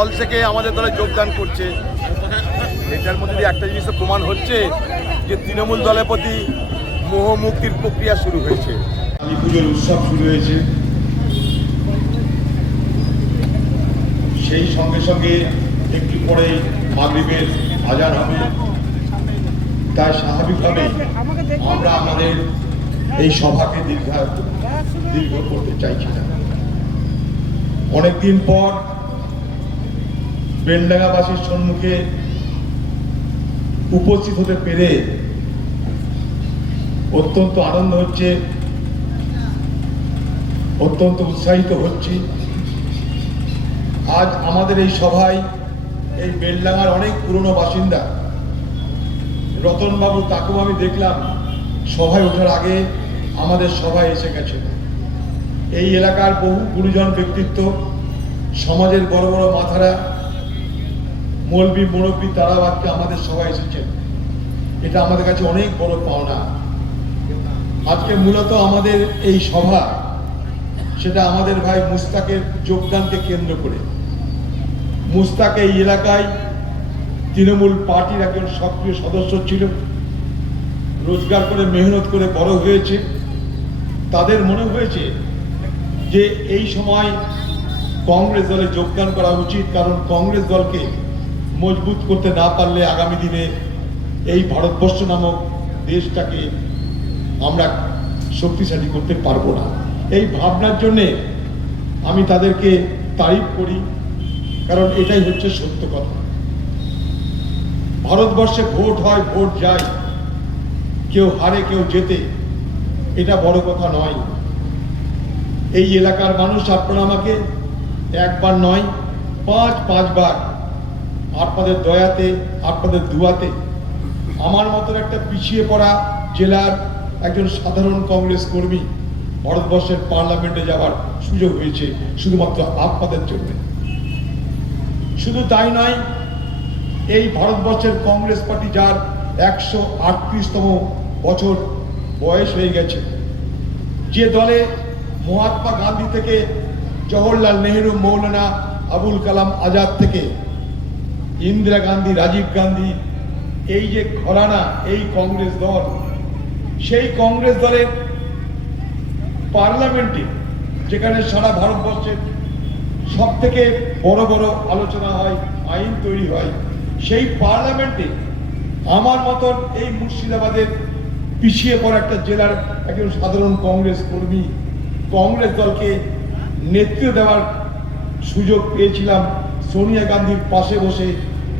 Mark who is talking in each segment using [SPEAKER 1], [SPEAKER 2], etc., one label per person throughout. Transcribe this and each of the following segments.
[SPEAKER 1] দল থেকে আমাদের দলে যোগদান করছে। এটার মধ্যে দিয়ে একটা জিনিস প্রমাণ হচ্ছে যে তৃণমূল দলের প্রতি মোহ মুক্তির প্রক্রিয়া শুরু হয়েছে।
[SPEAKER 2] পুজোর উৎসব শুরু হয়েছে। সেই সঙ্গে সঙ্গে একটু পরে মাগরিবের আজান হবে। তাই স্বাভাবিকভাবে আমরা আমাদের এই সভাকে দীর্ঘ দীর্ঘ করতে চাইছি না। অনেকদিন পর বেলডাঙ্গাবাসীর সম্মুখে উপস্থিত হতে পেরে অত্যন্ত আনন্দ হচ্ছে, অত্যন্ত উৎসাহিত হচ্ছি। আজ আমাদের এই সভায় এই বেলডাঙার অনেক পুরনো বাসিন্দা, রতনবাবু তাকেও আমি দেখলাম, সভায় ওঠার আগে আমাদের সভায় এসে গেছে এই এলাকার বহু গুরুজন ব্যক্তিত্ব, সমাজের বড় বড় মাথারা মৌলবী, মুরব্বী তারা আজকে আমাদের সবাই এসেছেন। এটা আমাদের কাছে অনেক বড় পাওনা। আজকে মূলত আমাদের এই সভা, সেটা আমাদের ভাই মুস্তাকের যোগদানকে কেন্দ্র করে। মুস্তাক এই এলাকায় তৃণমূল পার্টির একজন সক্রিয় সদস্য ছিল। রোজগার করে, মেহনত করে বড় হয়েছে। তাদের মনে হয়েছে যে এই সময় কংগ্রেস দলে যোগদান করা উচিত, কারণ কংগ্রেস দলকে মজবুত করতে না পারলে আগামী দিনে এই ভারতবর্ষ নামক দেশটাকে আমরা শক্তিশালী করতে পারব না। এই ভাবনার জন্যে আমি তাদেরকে তারিফ করি, কারণ এটাই হচ্ছে সত্য কথা। ভারতবর্ষে ভোট হয়, ভোট যায়। কেউ হারে, কেউ জেতে। এটা বড় কথা নয়। এই এলাকার মানুষ আপনারা আমাকে একবার নয়, পাঁচ, পাঁচবার আপনাদের দয়াতে, আপনাদের দুয়াতে, আমার মতন একটা পিছিয়ে পড়া জেলার একজন সাধারণ কংগ্রেস কর্মী ভারতবর্ষের পার্লামেন্টে যাওয়ার সুযোগ হয়েছে শুধুমাত্র আপনাদের জন্য। শুধু তাই নয়, এই ভারতবর্ষের কংগ্রেস পার্টি যার একশো আটত্রিশতম বছর বয়স হয়ে গেছে, যে দলে মহাত্মা গান্ধী থেকে জওহরলাল নেহরু, মৌলানা আবুল কালাম আজাদ থেকে ইন্দিরা গান্ধী, রাজীব গান্ধী, এই যে ঘরানা, এই কংগ্রেস দল, সেই কংগ্রেস দলের পার্লামেন্টে, যেখানে সারা ভারতবর্ষের সব থেকে বড় বড় আলোচনা হয়, আইন তৈরি হয়, সেই পার্লামেন্টে আমার মতন এই মুর্শিদাবাদের পিছিয়ে পড়া একটা জেলার একজন সাধারণ কংগ্রেস কর্মী, কংগ্রেস দলকে নেতৃত্ব দেওয়ার সুযোগ পেয়েছিলাম, সোনিয়া গান্ধীর পাশে বসে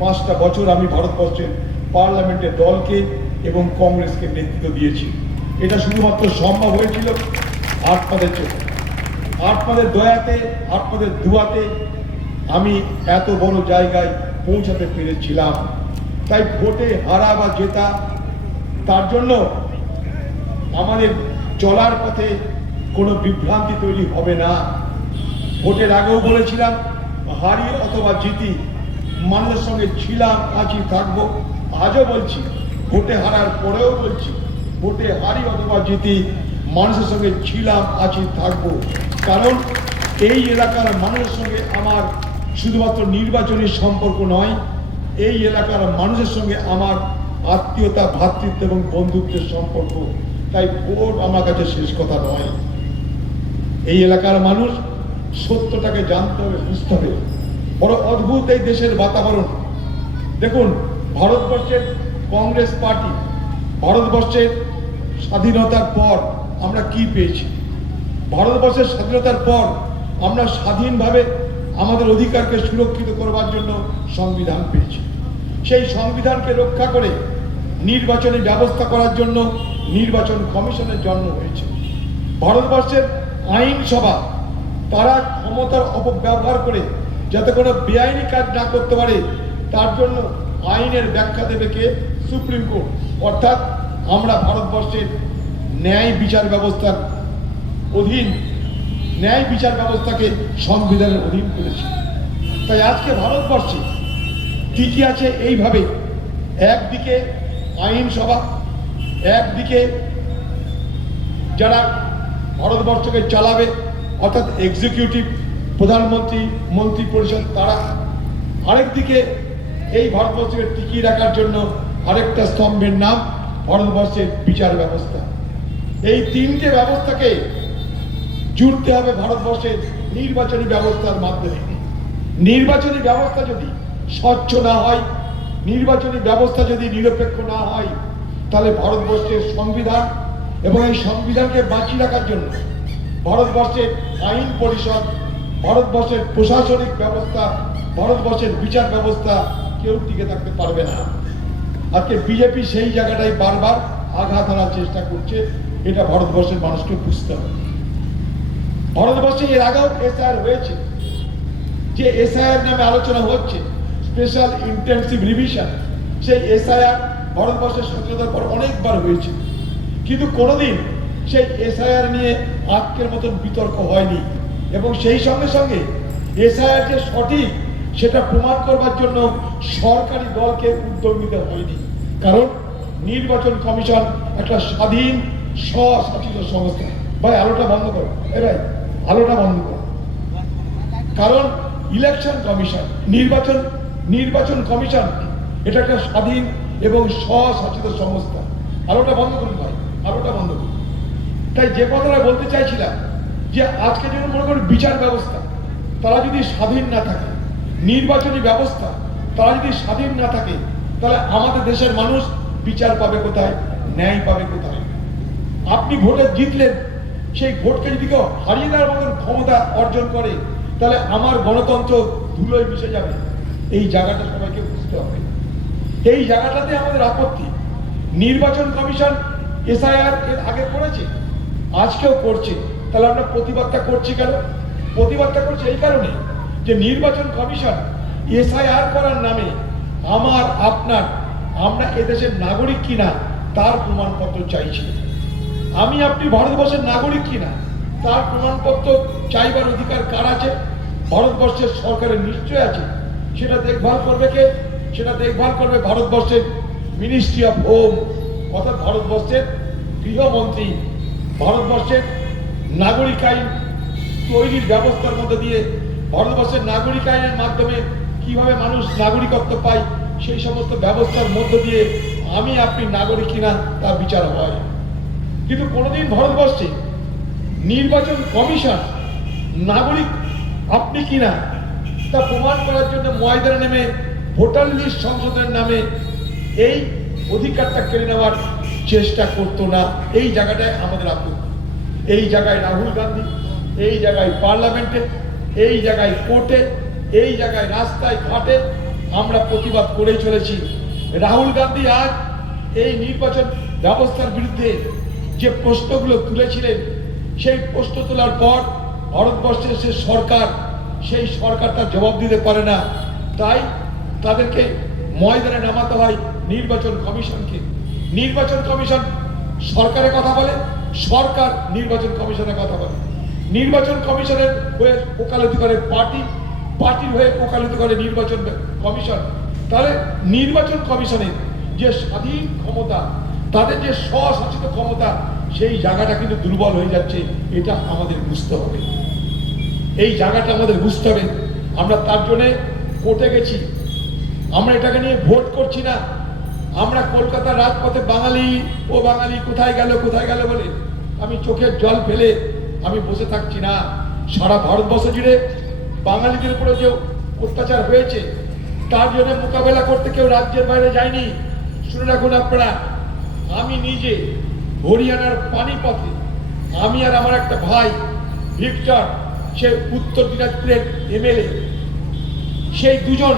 [SPEAKER 2] পাঁচটা বছর আমি ভারতবর্ষের পার্লামেন্টের দলকে এবং কংগ্রেসকে নেতৃত্ব দিয়েছি। এটা শুধুমাত্র সম্ভব হয়েছিল আপনাদের জন্য। আপনাদের দয়াতে, আপনাদের দুয়াতে আমি এত বড় জায়গায় পৌঁছাতে পেরেছিলাম। তাই ভোটে হারা বা জেতা, তার জন্য আমাদের চলার পথে কোনো বিভ্রান্তি তৈরি হবে না। ভোটের আগেও বলেছিলাম, হারি অথবা জিতি মানুষের সঙ্গে ছিলাম আছি থাকব। আজও বলছি, ভোটে হারার পরেও বলছি, ভোটে হারি অথবা জিতি মানুষের সঙ্গে ছিলাম আছি থাকব। কারণ এই এলাকার মানুষের সঙ্গে আমার শুধুমাত্র নির্বাচনী সম্পর্ক নয়, এই এলাকার মানুষের সঙ্গে আমার আত্মীয়তা ভ্রাতৃত্ব এবং বন্ধুত্বের সম্পর্ক। তাই ভোট আমার কাছে শেষ কথা নয়। এই এলাকার মানুষ সত্যটাকে জানতে হবে, বুঝতে হবে। বড় অদ্ভুত এই দেশের বাতাবরণ। দেখুন, ভারতবর্ষের কংগ্রেস পার্টি, ভারতবর্ষের স্বাধীনতার পর আমরা কি পেয়েছি? ভারতবর্ষের স্বাধীনতার পর আমরা স্বাধীনভাবে আমাদের অধিকারকে সুরক্ষিত করবার জন্য সংবিধান পেয়েছি। সেই সংবিধানকে রক্ষা করে নির্বাচনী ব্যবস্থা করার জন্য নির্বাচন কমিশনের জন্ম হয়েছে। ভারতবর্ষের আইনসভা, তারা ক্ষমতার অপব্যবহার করে যাতে কোনো বেআইনি কাজ না করতে পারে, তার জন্য আইনের ব্যাখ্যা দেবে কে? Supreme court. অর্থাৎ আমরা ভারতবর্ষের ন্যায় বিচার ব্যবস্থার অধীন, ন্যায় বিচার ব্যবস্থাকে সংবিধানের অধীন করেছি। তাই আজকে ভারতবর্ষে টিকে আছে এইভাবে? একদিকে আইনসভা, একদিকে যারা ভারতবর্ষকে চালাবে, অর্থাৎ এক্সিকিউটিভ প্রধানমন্ত্রী মন্ত্রী পরিষদ তারা আরেকদিকে এই ভারতবর্ষকে টিকিয়ে রাখার জন্য আরেকটা স্তম্ভের নাম, ভারতবর্ষের বিচার ব্যবস্থা। এই তিনটে ব্যবস্থাকে জুড়তে হবে ভারতবর্ষের নির্বাচনী ব্যবস্থার মাধ্যমে। নির্বাচনী ব্যবস্থা যদি স্বচ্ছ না হয়, নির্বাচনী ব্যবস্থা যদি নিরপেক্ষ না হয়, তাহলে ভারতবর্ষের সংবিধান এবং এই সংবিধানকে বাঁচিয়ে রাখার জন্য ভারতবর্ষের আইন পরিষদ ভারতবর্ষের প্রশাসনিক ব্যবস্থা, ভারতবর্ষের বিচার ব্যবস্থা কেউ টিকে থাকতে পারবে না। আজকে বিজেপি সেই জায়গাটাই বারবার আঘাত আনার চেষ্টা করছে, এটা ভারতবর্ষের মানুষকে বুঝতে হবে। ভারতবর্ষে এর আগেও এসআইআর হয়েছে। যে এসআইআর নামে আলোচনা হচ্ছে, স্পেশাল ইন্টেন্সিভ রিভিশন, সেই এসআইআর ভারতবর্ষের স্বাধীনতার পর অনেকবার হয়েছে। কিন্তু কোনোদিন সেই এসআইআর নিয়ে আজকের মতন বিতর্ক হয়নি। এবং সেই সঙ্গে সঙ্গে এসআইআর যে সঠিক, সেটা প্রমাণ করবার জন্য সরকারি দলকে উদ্যোগ নিতে হয়নি। কারণ নির্বাচন কমিশন একটা স্বাধীন, স্বশাসিত সংস্থা। ভাই, আলোটা বন্ধ করো। এ ভাই, আলোটা বন্ধ করো। কারণ ইলেকশন কমিশন, নির্বাচন নির্বাচন কমিশন, এটা একটা স্বাধীন এবং স্বশাসিত সংস্থা। আলোটা বন্ধ করুন ভাই, আলোটা বন্ধ করুন। তাই যে কথাটা বলতে চাইছিলাম যে আজকে যেমন মনে করুন বিচার ব্যবস্থা, তারা যদি স্বাধীন না থাকে, নির্বাচনী ব্যবস্থা, তারা যদি স্বাধীন না থাকে, তাহলে আমাদের দেশের মানুষ বিচার পাবে কোথায়, ন্যায় পাবে কোথায়? আপনি ভোটে জিতলেন, সেই ভোটকে যদি কেউ হারিয়ে দেওয়ার মতন ক্ষমতা অর্জন করে, তাহলে আমার গণতন্ত্র ধুলোয় মিশে যাবে। এই জায়গাটা সবাইকে বুঝতে হবে। এই জায়গাটাতে আমাদের আপত্তি। নির্বাচন কমিশন, এসআইআর এর আগে করেছে, আজকেও করছে। তাহলে আমরা প্রতিবাদটা করছি কেন? প্রতিবাদটা করছি এই কারণে যে নির্বাচন কমিশন এসআইআর করার নামে আমার, আপনার, আমরা এদেশের নাগরিক কিনা তার প্রমাণপত্র চাইছি। আমি, আপনি ভারতবর্ষের নাগরিক কিনা তার প্রমাণপত্র চাইবার অধিকার কার আছে? ভারতবর্ষের সরকারের নিশ্চয় আছে। সেটা দেখভাল করবে কে? সেটা দেখভাল করবে ভারতবর্ষের মিনিস্ট্রি অফ হোম অর্থাৎ ভারতবর্ষের গৃহমন্ত্রী, ভারতবর্ষের নাগরিক আইন তৈরির ব্যবস্থার মধ্যে দিয়ে ভারতবর্ষের নাগরিক আইনের মাধ্যমে কীভাবে মানুষ নাগরিকত্ব পায়, সেই সমস্ত ব্যবস্থার মধ্য দিয়ে আমি আপনি নাগরিক কিনা তার বিচার হয়। কিন্তু কোনোদিন ভারতবর্ষে নির্বাচন কমিশন নাগরিক আপনি কিনা তা প্রমাণ করার জন্য ময়দানে নেমে ভোটার লিস্ট সংশোধনের নামে এই অধিকারটা কেড়ে নেওয়ার চেষ্টা করতো না। এই জায়গাটায় আমাদের আপত্তি। এই জায়গায় রাহুল গান্ধী, এই জায়গায় পার্লামেন্টে, এই জায়গায় কোর্টে, এই জায়গায় রাস্তায় ঘাটে আমরা প্রতিবাদ করেই চলেছি। রাহুল গান্ধী আজ এই নির্বাচন ব্যবস্থার বিরুদ্ধে যে প্রশ্নগুলো তুলেছিলেন, সেই প্রশ্ন তোলার পর ভারতবর্ষের সে সরকার, সেই সরকার তার জবাব দিতে পারে না। তাই তাদেরকে ময়দানে নামাতে হয় নির্বাচন কমিশনকে। নির্বাচন কমিশন সরকারের কথা বলে সরকার নির্বাচন কমিশনের কথা বলে। নির্বাচন কমিশনের হয়ে ওকালতি করে পার্টি, পার্টির হয়ে ওকালতি করে নির্বাচন কমিশন। তাহলে নির্বাচন কমিশনের যে স্বাধীন ক্ষমতা, তাদের যে স্বশাসিত ক্ষমতা, সেই জায়গাটা কিন্তু দুর্বল হয়ে যাচ্ছে, এটা আমাদের বুঝতে হবে। এই জায়গাটা আমাদের বুঝতে হবে। আমরা তার জন্যে কোর্টে গেছি। আমরা এটাকে নিয়ে ভোট করছি না। আমরা কলকাতার রাজপথে বাঙালি, ও বাঙালি কোথায় গেল কোথায় গেল বলে আমি চোখের জল ফেলে আমি বসে থাকছি না। সারা ভারতবর্ষ জুড়ে বাঙালিদের উপরে যে অত্যাচার হয়েছে, তার জন্য মোকাবেলা করতে কেউ রাজ্যের বাইরে যায়নি। শুনে রাখুন আপনারা, আমি নিজে হরিয়ানার পানিপথে, আমি আর আমার একটা ভাই, ভিক্টর, সে উত্তর দিনাজপুরের এমএলএ, সেই দুজন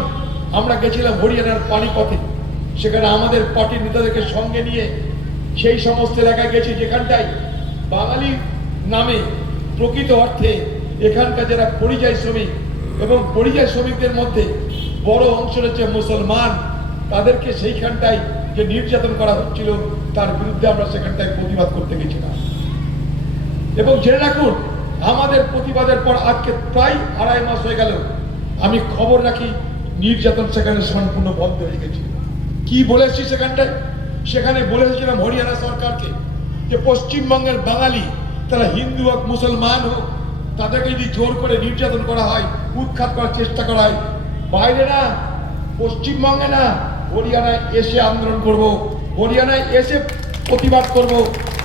[SPEAKER 2] আমরা গেছিলাম হরিয়ানার পানিপথে। সেখানে আমাদের পার্টির নেতাদেরকে সঙ্গে নিয়ে সেই সমস্ত এলাকায় গেছি। যেখানটায় বাঙালি নামে প্রকৃত অর্থে এখানকার যারা পরিযায়ী শ্রমিক এবং পরিযায়ী শ্রমিকদের মধ্যে বড় অংশ রয়েছে মুসলমান, তাদেরকে সেইখানটায় যে নির্যাতন করা হচ্ছিল, তার বিরুদ্ধে আমরা সেখানটায় প্রতিবাদ করতে গেছিলাম এবং জেনে রাখুন, আমাদের প্রতিবাদের পর আজকে প্রায় আড়াই মাস হয়ে গেল, আমি খবর রাখি নির্যাতন সেখানে সম্পূর্ণ বন্ধ হয়ে গেছে। কি বলেছি সেখানটায়? সেখানে বলেছিলাম হরিয়ানা সরকারকে যে পশ্চিমবঙ্গের বাঙালি, তারা হিন্দু হোক, মুসলমান হোক, তাদেরকে যদি জোর করে নির্যাতন করা হয়, উৎখাত করার চেষ্টা করা হয়, বাইরে না, পশ্চিমবঙ্গে না, হরিয়ানায় এসে আন্দোলন করব, হরিয়ানায় এসে প্রতিবাদ করব,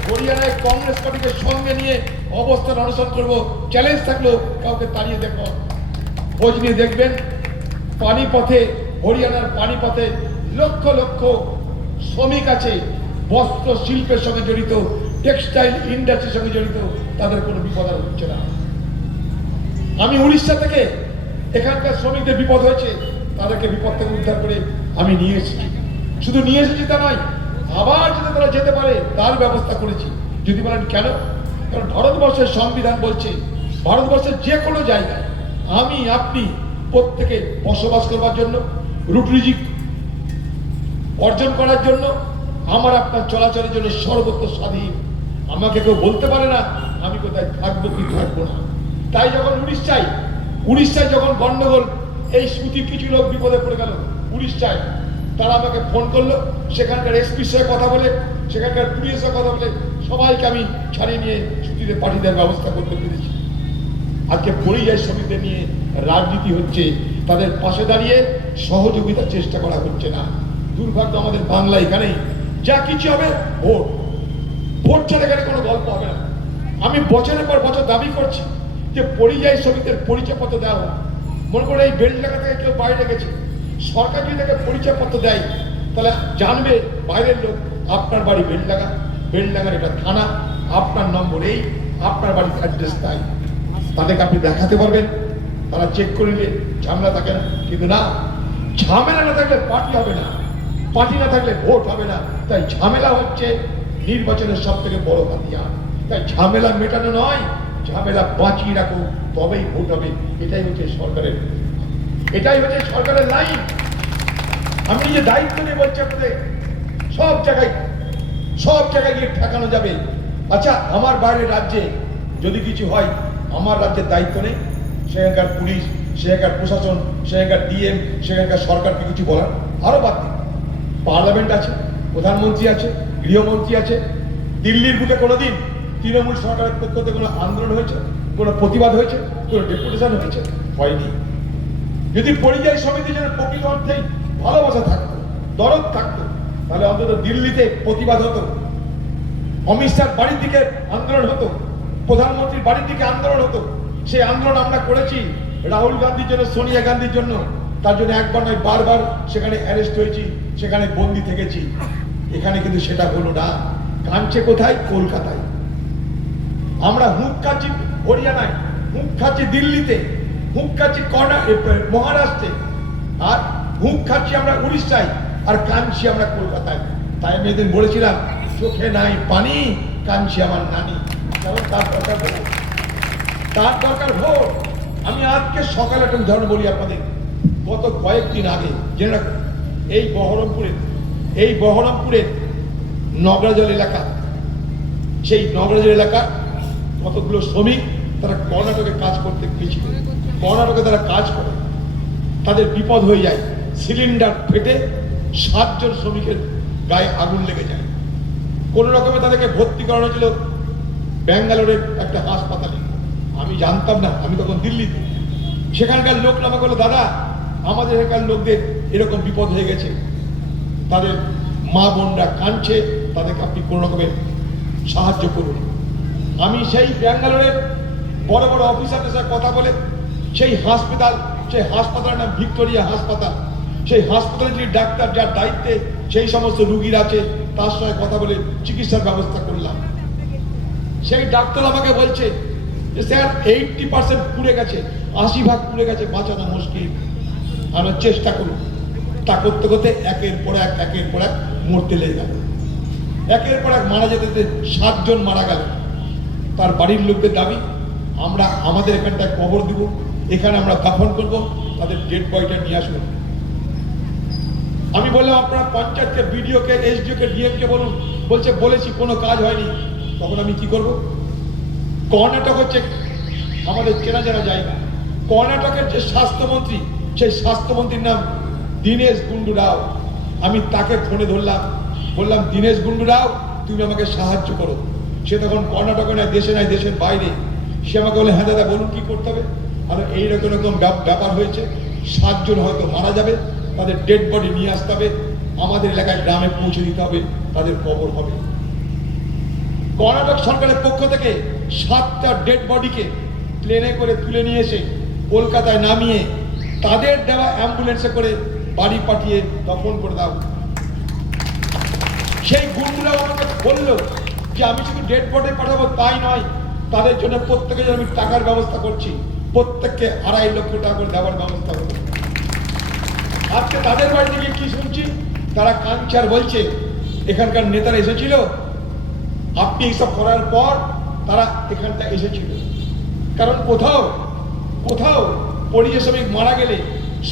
[SPEAKER 2] হরিয়ানায় কংগ্রেস পার্টিকে সঙ্গে নিয়ে অবস্থান অনুসরণ করব চ্যালেঞ্জ থাকলেও কাউকে তাড়িয়ে দেখো খোঁজ নিয়ে দেখবেন, পানিপথে, হরিয়ানার পানিপথে লক্ষ লক্ষ শ্রমিক আছে বস্ত্র শিল্পের সঙ্গে জড়িত, টেক্সটাইল ইন্ডাস্ট্রির সঙ্গে জড়িত, তাদের কোনো বিপদ আর হচ্ছে না। আমি উড়িষ্যা থেকে এখানকার শ্রমিকদের বিপদ হয়েছে, তাদেরকে বিপদ থেকে উদ্ধার করে আমি নিয়ে এসেছি। শুধু নিয়ে এসেছি তা নয়, আবার যাতে তারা যেতে পারে, তার ব্যবস্থা করেছি। যদি বলেন কেন? কারণ ভারতবর্ষের সংবিধান বলছে, ভারতবর্ষের যে কোনো জায়গায় আমি, আপনি প্রত্যেকে বসবাস করবার জন্য রুটরিজিক অর্জন করার জন্য আমার আপনার চলাচলের জন্য সর্বত্র স্বাধীন। আমাকে কেউ বলতে পারে না, আমি কোথায় থাকব, কি থাকব না। তাই যখন উড়িষ্যায় উড়িষ্যায় যখন গন্ডগোল এই স্মৃতির কিছু লোক বিপদে পড়ে গেল। উড়িষ্যায় তারা আমাকে ফোন করল, সেখানকার এসপির সঙ্গে কথা বলে, সেখানকার পুলিশের কথা বলে, সবাইকে আমি ছাড়িয়ে নিয়ে ছুটিতে পাঠিয়ে দেওয়ার ব্যবস্থা করতে পেরেছি। আজকে পরিযায়ী শ্রমিকদের নিয়ে রাজনীতি হচ্ছে, তাদের পাশে দাঁড়িয়ে সহযোগিতার চেষ্টা করা হচ্ছে না। দুর্ভাগ্য আমাদের বাংলা এখানেই। যা কিছু হবে, ভোট। ভোট ছাড়া এখানে কোনো গল্প হবে না। আমি বছরের পর বছর দাবি করছি যে পরিযায়ী শ্রমিকদের পরিচয়পত্র দেওয়া হোক। মনে করে এই বেল্ট বেলডাকা থেকে কেউ বাইরে গেছে সরকার যদি তাকে পরিচয়পত্র দেয়, তাহলে জানবে বাইরের লোক, আপনার বাড়ি বেলডাকা বেলডাঙ্গার এটা থানা, আপনার নম্বর এই, আপনার বাড়ির অ্যাড্রেস তাই। তাদেরকে আপনি দেখাতে পারবেন, তারা চেক করে নিলে ঝামেলা থাকে না। কিন্তু না, ঝামেলা না থাকলে পার্টি হবে না। পার্টি না থাকলে ভোট হবে না। তাই ঝামেলা হচ্ছে নির্বাচনের সব থেকে বড় হাতিয়ার। তাই ঝামেলা মেটানো নয়, ঝামেলা বাঁচিয়ে রাখো তবেই ভোট হবে। এটাই হচ্ছে সরকারের এটাই হচ্ছে সরকারের লাইন। আমি যে দায়িত্ব নিয়ে বলছি আপনাদের, সব জায়গায় সব জায়গায় গিয়ে ঠেকানো যাবে। আচ্ছা আমার বাইরের রাজ্যে যদি কিছু হয়, আমার রাজ্যের দায়িত্ব নেই। সেখানকার পুলিশ, সেখানকার প্রশাসন, সেখানকার ডিএম, সেখানকার সরকারকে কিছু বলার। আরও বাদ দিন। পার্লামেন্ট আছে, প্রধানমন্ত্রী আছে, গৃহমন্ত্রী আছে। দিল্লির বুকে কোনোদিন তৃণমূল সরকারের পক্ষ থেকে কোনো আন্দোলন হয়েছে, কোনো প্রতিবাদ হয়েছে, কোনো ডেপুটেশন হয়েছে? হয়নি। যদি পরিযায়ী সমিতি যেন প্রকৃত অর্থেই ভালোবাসা থাকতো, দরদ থাকতো, তাহলে অন্তত দিল্লিতে প্রতিবাদ হতো। অমিত শাহ বাড়ির দিকে আন্দোলন হতো, প্রধানমন্ত্রীর বাড়ির দিকে আন্দোলন হতো। সেই আন্দোলন আমরা করেছি রাহুল গান্ধীর জন্য, সোনিয়া গান্ধীর জন্য। তার জন্য একবার নয়, বারবার সেখানে অ্যারেস্ট হয়েছি। সেখানে বন্দি থেকেছি। এখানে কিন্তু সেটা হলো না। কাঁদছে কোথায়? কলকাতায়। আমরা হুঁক হরিয়ানায় হুঁক দিল্লিতে হুঁক মহারাষ্ট্রে, আর হুঁক খাচ্ছি আমরা উড়িষ্যায়, আর কাঁদছি আমরা কলকাতায়। তাই আমি এদিন বলেছিলাম, চোখে নাই পানি, কাঁদছি আমার নানি। তার দরকার ভোট। তার দরকার ভোট আমি আজকে সকালে একটা উদাহরণ বলি আপনাদের। গত কয়েকদিন আগে রাখুন এই বহরমপুরে, এই বহরমপুরের নগরাজল এলাকা। সেই নগরাজল এলাকার কতগুলো শ্রমিক তারা কর্ণাটকে কাজ করতে গিয়েছিল। কর্ণাটকে তারা কাজ করে। তাদের বিপদ হয়ে যায়, সিলিন্ডার ফেটে সাতজন শ্রমিকের গায়ে আগুন লেগে যায়। কোনো রকমে তাদেরকে ভর্তি করানো হয়েছিল? ব্যাঙ্গালোরের একটা হাসপাতালে। আমি জানতাম না, আমি তখন দিল্লিতে। সেখানকার লোক নামা করল, দাদা আমাদের এখানকার লোকদের এরকম বিপদ হয়ে গেছে। তাদের মা বোনরা কাঁদছে, তাদেরকে আপনি কোনো রকমের সাহায্য করুন। আমি সেই ব্যাঙ্গালোরের বড় বড় অফিসারদের সাথে কথা বলে সেই হাসপাতাল, সেই হাসপাতালের নাম ভিক্টোরিয়া হাসপাতাল, সেই হাসপাতালে যিনি ডাক্তার যার দায়িত্বে সেই সমস্ত রুগীর আছে, তার সঙ্গে কথা বলে চিকিৎসার ব্যবস্থা করলাম। সেই ডাক্তার আমাকে বলছে যে, স্যার এইটটি পার্সেন্ট পুড়ে গেছে, আশি ভাগ পুড়ে গেছে, বাঁচানো মুশকিল। আমরা চেষ্টা করুন। তা করতে করতে একের পর এক, একের পর এক মরতে লেগে গেল। একের পর এক মারা যেতে সাতজন মারা গেল। তার বাড়ির লোকদের দাবি, আমরা আমাদের এখানটায় কবর দিব, এখানে আমরা দাফন করব, তাদের ডেড বয়টা নিয়ে আসুন। আমি বললাম, আপনারা পঞ্চায়েতকে, বিডিওকে, এসডিওকে, ডিএমকে বলুন, বলছে, বলেছি, কোনো কাজ হয়নি। তখন আমি কি করব? কর্ণাটক হচ্ছে, আমাদের চেনা জানা জায়গা। কর্ণাটকের যে স্বাস্থ্যমন্ত্রী সেই স্বাস্থ্যমন্ত্রীর নাম দীনেশ গুন্ডু রাও। আমি তাকে ফোনে ধরলাম। বললাম, দীনেশ গুন্ডু রাও, তুমি আমাকে সাহায্য করো। সে তখন কর্ণাটকে নয় দেশে নয় দেশের বাইরে। সে আমাকে বলে হ্যাঁ দাদা, বলুন কি করতে হবে? আর এইরকম ব্যাপ- ব্যাপার হয়েছে। সাতজন হয়তো মারা যাবে। তাদের ডেড বডি নিয়ে আসতে হবে। আমাদের এলাকায় গ্রামে পৌঁছে দিতে হবে। তাদের কবর হবে। কর্ণাটক সরকারের পক্ষ থেকে সাতটা ডেড বডিকে প্লেনে করে তুলে নিয়ে এসে কলকাতায় নামিয়ে তাদের দেওয়া অ্যাম্বুলেন্সে করে বাড়ি পাঠিয়ে দফন করে দাও। সেই গুন্ডুরাও আমাকে বলল যে আমি শুধু ডেড বডি পাঠাবো, তাই নয়, তাদের জন্য প্রত্যেকের জন্য আমি টাকার ব্যবস্থা করছি, প্রত্যেককে আড়াই লক্ষ টাকা করে দেওয়ার ব্যবস্থা করব আজকে তাদের বাড়িতে গিয়ে কি শুনছি? তারা কাঞ্চার বলছে, এখানকার নেতারা এসেছিল, আপনি এইসব করার পর তারা এখানটা এসেছিল। কারণ কোথাও কোথাও পরিযায়ী শ্রমিক মারা গেলে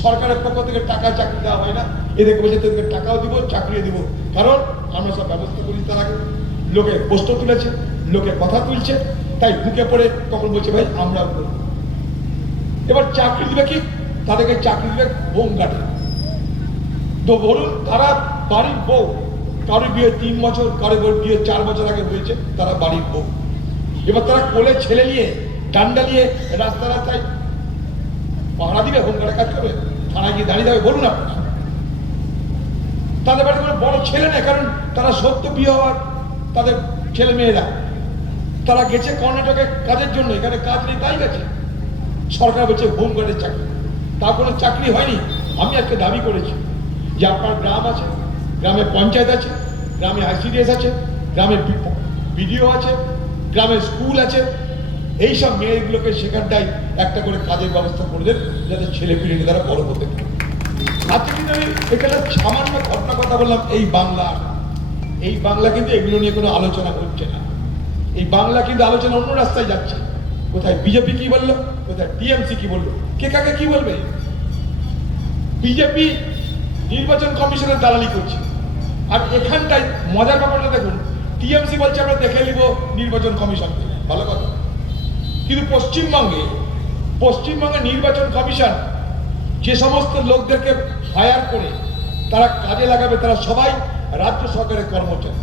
[SPEAKER 2] সরকারের পক্ষ থেকে টাকা চাকরি দেওয়া হয় না। এদেরকে বলছে, তোদেরকে টাকাও দিব, চাকরিও দিব। কারণ আমরা সব ব্যবস্থা করি তার আগে। লোকে প্রশ্ন তুলেছে, লোকে কথা তুলছে, তাই ঢুকে পড়ে তখন বলছে, ভাই করব এবার চাকরি দিবে কি? তাদেরকে চাকরি দিবে বোম কাটে তো বলুন, তারা বাড়ির বউ, কারোর বিয়ে তিন বছর, কারোর বিয়ে চার বছর আগে হয়েছে, তারা বাড়ির বউ। এবার তারা কোলে ছেলে নিয়ে, ডান্ডা নিয়ে রাস্তা রাস্তায় পাহারা দিবে হোমগার্ডে কাজ করবে থানায় গিয়ে দাঁড়িয়ে যাবে বলুন আপনারা। তাদের বাড়িতে কোনো বড় ছেলে নেই, কারণ তারা সত্য বিয়ে হওয়ার তাদের ছেলে মেয়েরা। তারা গেছে কর্ণাটকে কাজের জন্য, এখানে কাজ নেই, তাই গেছে। সরকার বলছে হোমগার্ডের চাকরি। তার কোনো চাকরি হয়নি, আমি আজকে দাবি করেছি যে আপনার গ্রাম আছে গ্রামে পঞ্চায়েত আছে, গ্রামে আইসিডিএস আছে, গ্রামে বিডিও আছে, গ্রামে স্কুল আছে এই সব মেয়েগুলোকে সেখানটায় একটা করে কাজের ব্যবস্থা করে দেন যাতে ছেলে পিড়ে তারা বড় হতে আমি এখানে সামান্য ঘটনা কথা বললাম, এই বাংলা এই বাংলা কিন্তু এগুলো নিয়ে কোনো আলোচনা হচ্ছে না। এই বাংলা কিন্তু আলোচনা অন্য রাস্তায় যাচ্ছে। কোথায় বিজেপি কি বলল, কোথায় টিএমসি কি বলল, কে কাকে কি বলবে? বিজেপি নির্বাচন কমিশনের দালালি করছে। আর এখানটায় মজার ব্যাপারটা দেখুন, টিএমসি বলছে আমরা দেখে নিব নির্বাচন কমিশন ভালো কথা। কিন্তু পশ্চিমবঙ্গে পশ্চিমবঙ্গে নির্বাচন কমিশন যে সমস্ত লোকদেরকে ফায়ার করে তারা কাজে লাগাবে, তারা সবাই রাজ্য সরকারের কর্মচারী।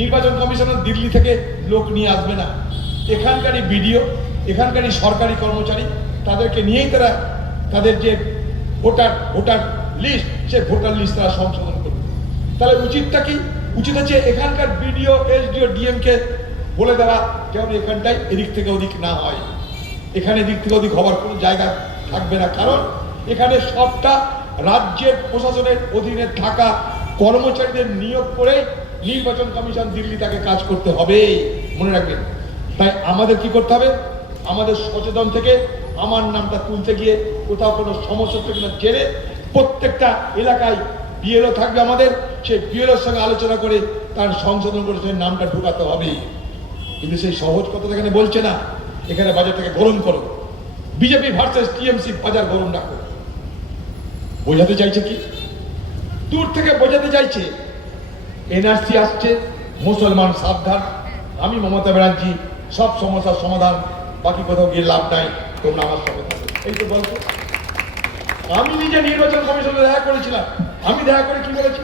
[SPEAKER 2] নির্বাচন কমিশনার দিল্লি থেকে লোক নিয়ে আসবে না। এখানকারই বিডিও, এখানকারই সরকারি কর্মচারী, তাদেরকে নিয়েই তারা তাদের যে ভোটার ভোটার লিস্ট সে ভোটার লিস্ট তারা সংশোধন করবে। তাহলে উচিতটা কি? উচিত হচ্ছে এখানকার বিডিও, এসডিও, ডিএমকে বলে দেওয়া যেমন এখানটায় এদিক থেকে ওদিক না হয়। এখানে এদিক থেকে ওদিক হওয়ার কোনো জায়গা থাকবে না। কারণ এখানে সবটা রাজ্যের প্রশাসনের অধীনে থাকা কর্মচারীদের নিয়োগ করে নির্বাচন কমিশন দিল্লি তাকে কাজ করতে হবে, মনে রাখবেন। তাই আমাদের কি করতে হবে? আমাদের সচেতন থেকে আমার নামটা তুলতে গিয়ে কোথাও কোনো সমস্যা হচ্ছে কিনা জেনে প্রত্যেকটা এলাকায় বিএলও থাকবে আমাদের। সেই বিএলওর সঙ্গে আলোচনা করে তার সংশোধন করে সেই নামটা ঢুকাতে হবে। কিন্তু সেই সহজ কথা তো এখানে বলছে না। এখানে বাজারটাকে গরম করো। বিজেপি ভার্সেস টিএমসি বাজার গরম রাখো বোঝাতে চাইছে কি? দূর থেকে বোঝাতে চাইছে, এনআরসি আসছে, মুসলমান সাবধান। আমি মমতা ব্যানার্জি, সব সমস্যার সমাধান, বাকি কোথাও গিয়ে লাভ নাই, তোমরা আমার সঙ্গে এই তো গল্প আমি নিজে নির্বাচন কমিশনে দেখা করেছিলাম। আমি দেখা করে কি বলেছি?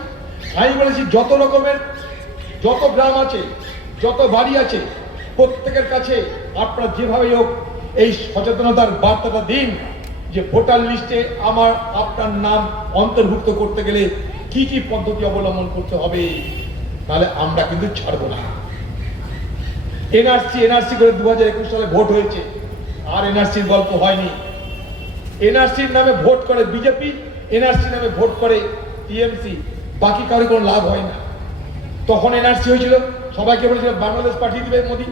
[SPEAKER 2] আমি বলেছি, যত রকমের, যত গ্রাম আছে, যত বাড়ি আছে, প্রত্যেকের কাছে আপনারা যেভাবে হোক এই সচেতনতার বার্তাটা দিন যে ভোটার লিস্টে আমার, আপনার নাম অন্তর্ভুক্ত করতে গেলে কি কি পদ্ধতি অবলম্বন করতে হবে, তাহলে আমরা কিন্তু ছাড়বো না। এনআরসি এনআরসি করে দু হাজার একুশ সালে ভোট হয়েছে, আর এনআরসির গল্প হয়নি। এনআরসির নামে ভোট করে বিজেপি এনআরসি নামে ভোট করে টিএমসি, বাকি কারও কোনো লাভ হয় না। তখন এনআরসি হয়েছিল, সবাইকে বলেছিল, বাংলাদেশ পাঠিয়ে দিবে মোদি।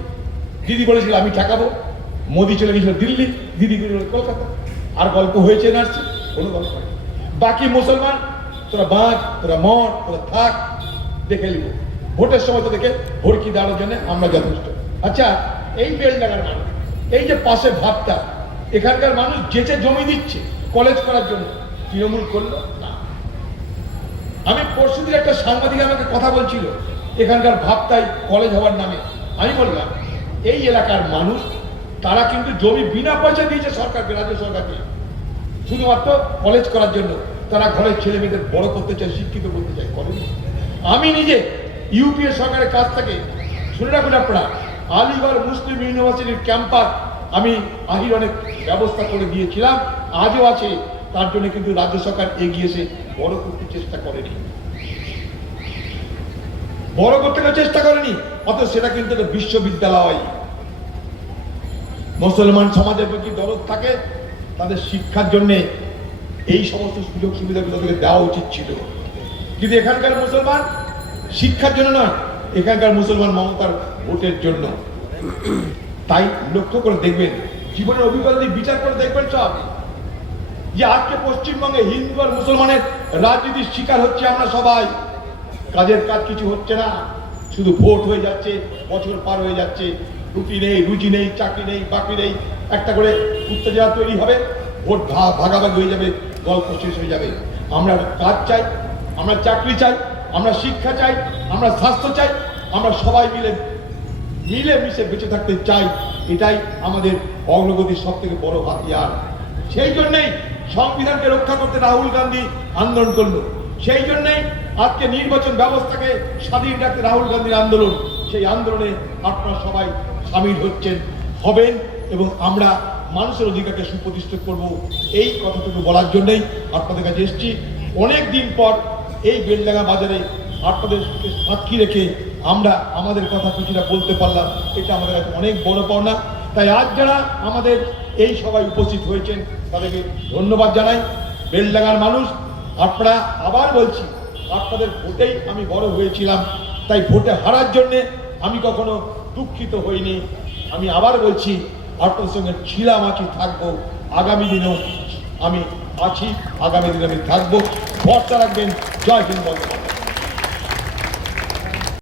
[SPEAKER 2] দিদি বলেছিল, আমি ঠেকাবো মোদি চলে গেছিল দিল্লি, দিদি কলকাতা। আর গল্প হয়েছে এনআরসি কোনো গল্প বাকি মুসলমান, তোরা বাঁচ, তোরা মর, তোরা থাক, দেখে নিব। ভোটের সময় তো দেখে ভরকি দেওয়ার জন্য আমরা যথেষ্ট। আচ্ছা এই বেল বেলডাঙ্গার মানুষ, এই যে পাশে ভাবটা, এখানকার মানুষ যেচে জমি দিচ্ছে কলেজ করার জন্য, তৃণমূল করল? না। আমি পরশু দিন একটা সাংবাদিক আমাকে কথা বলছিল, এখানকার ভাবতাই কলেজ হওয়ার নামে। আমি বললাম এই এলাকার মানুষ, তারা কিন্তু জমি বিনা পয়সা দিয়েছে সরকারকে, রাজ্য সরকারকে। শুধুমাত্র কলেজ করার জন্য তারা ঘরের ছেলে মেয়েদের বড় করতে চায়, শিক্ষিত করতে চায় কলেজ আমি নিজে ইউপিএ সরকারের কাছ থেকে শুনে রাখুন আপনারা, আলিগড় মুসলিম ইউনিভার্সিটির ক্যাম্পাস আমি আহির অনেক ব্যবস্থা করে দিয়েছিলাম। আজও আছে, তার জন্য কিন্তু রাজ্য সরকার এগিয়ে এসে বড় করতে চেষ্টা করেনি। বড় করতে চেষ্টা করেনি। অথচ সেটা কিন্তু বিশ্ববিদ্যালয়। মুসলমান সমাজের প্রতি দরদ থাকে, তাদের শিক্ষার জন্য এই সমস্ত সুযোগ সুবিধাগুলো তাদেরকে দেওয়া উচিত ছিল। কিন্তু এখানকার মুসলমান শিক্ষার জন্য নয়, এখানকার মুসলমান মমতার ভোটের জন্য। তাই লক্ষ্য করে দেখবেন, জীবনের অভিজ্ঞতা দিয়ে বিচার করে দেখবেন সব, যে আজকে পশ্চিমবঙ্গে হিন্দু আর মুসলমানের রাজনীতির শিকার হচ্ছে আমরা সবাই। কাজের কাজ কিছু হচ্ছে না। শুধু ভোট হয়ে যাচ্ছে, বছর পার হয়ে যাচ্ছে। রুটি নেই রুচি নেই, চাকরি নেই, বাকরি নেই, একটা করে উত্তেজনা তৈরি হবে, ভোট ভাগাভাগি হয়ে যাবে, গল্প শেষ হয়ে যাবে। আমরা কাজ চাই, আমরা চাকরি চাই, আমরা শিক্ষা চাই, আমরা স্বাস্থ্য চাই, আমরা সবাই মিলে মিলে মিশে বেঁচে থাকতে চাই। এটাই আমাদের অগ্রগতির সব থেকে বড় হাতিয়ার। সেই জন্যই সংবিধানকে রক্ষা করতে রাহুল গান্ধী আন্দোলন করল। সেই জন্যই আজকে নির্বাচন ব্যবস্থাকে স্বাধীন রাখতে রাহুল গান্ধীর আন্দোলন, সেই আন্দোলনে আপনারা সবাই সামিল হচ্ছেন, হবেন এবং আমরা মানুষের অধিকারকে সুপ্রতিষ্ঠিত করব। এই কথাটুকু বলার জন্যই আপনাদের কাছে এসেছি। অনেক দিন পর এই বেলডাঙ্গা বাজারে আপনাদের সাক্ষী রেখে আমরা আমাদের কথা কিছুটা বলতে পারলাম। এটা আমাদের কাছে অনেক বড় পাওনা। তাই আজ যারা আমাদের এই সবাই উপস্থিত হয়েছেন, তাদেরকে ধন্যবাদ জানাই। বেলডাঙ্গার মানুষ, আপনারা আবার বলছি আপনাদের ভোটেই আমি বড় হয়েছিলাম। তাই ভোটে হারার জন্যে আমি কখনো দুঃখিত হইনি। আমি আবার বলছি আপনার সঙ্গে ছিলাম আছি থাকব। আগামী দিনেও আমি আছি, আগামী দিনে আমি থাকব। ভরসা রাখবেন। জয় হিন্দ।